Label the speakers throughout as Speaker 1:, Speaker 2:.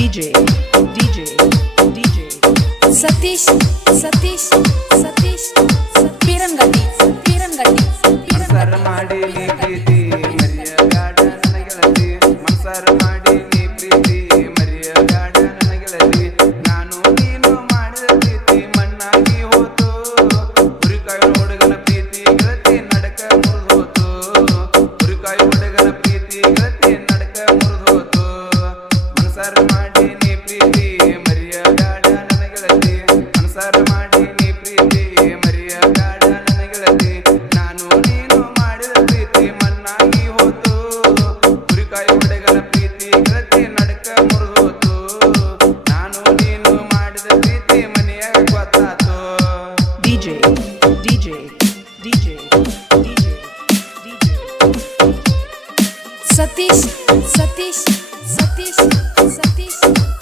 Speaker 1: DJ DJ DJ. Satish Satish Satish பீரங்கட்டி பீரங்கட்டி
Speaker 2: பீரங்கட்டி
Speaker 1: Satish, Satish, Satish, Satish.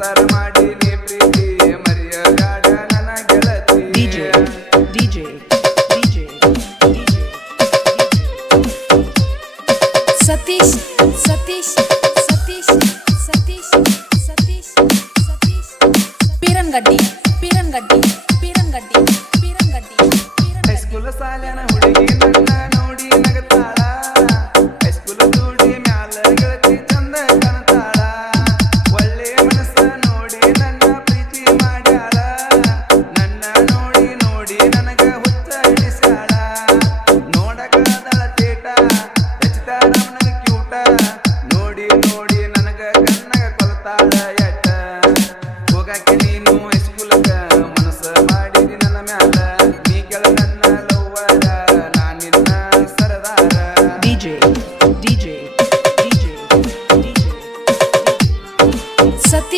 Speaker 2: inside of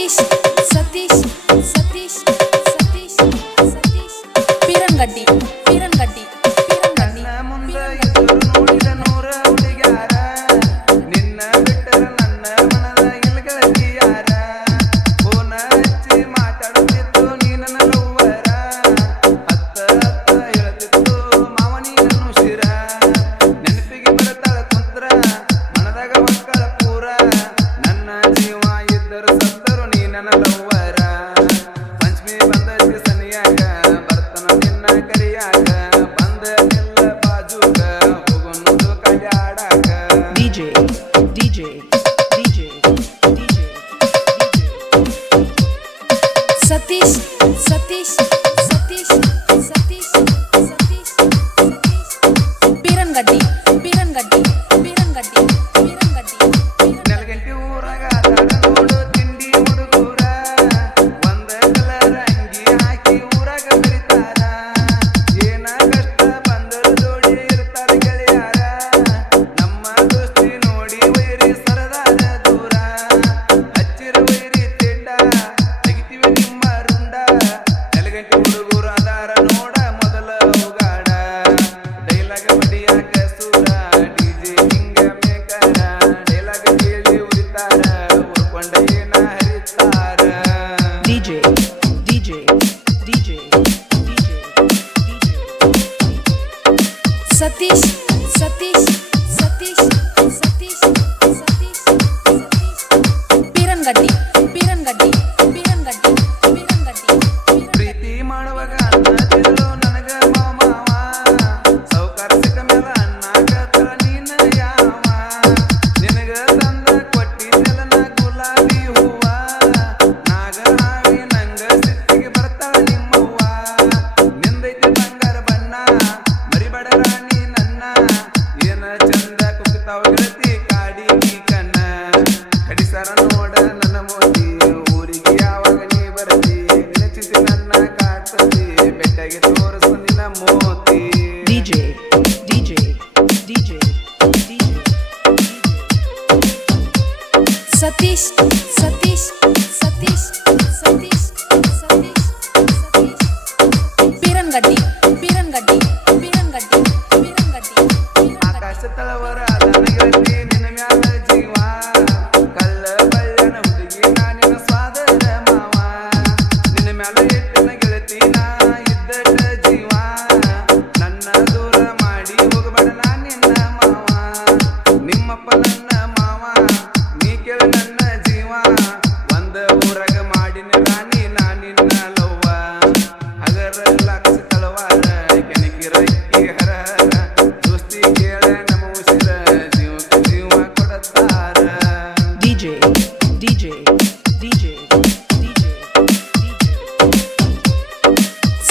Speaker 1: peace. DJ, DJ. Satish.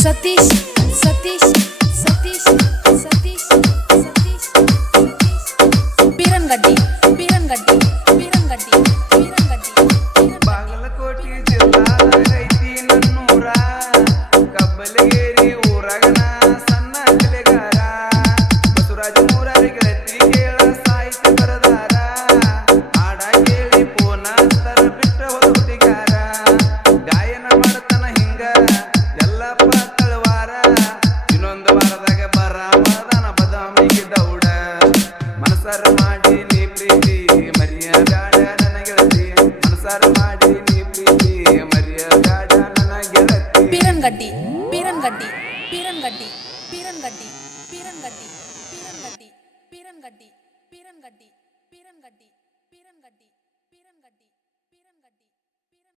Speaker 1: Satish, Satish.
Speaker 2: பீரங்கட்டி
Speaker 1: பீரங்கட்டி பீரங்கட்டி பீரங்கட்டி பீரங்கட்டி பீரங்கட்டி பீரங்கட்டி பீரங்கட்டி பீரங்கட்டி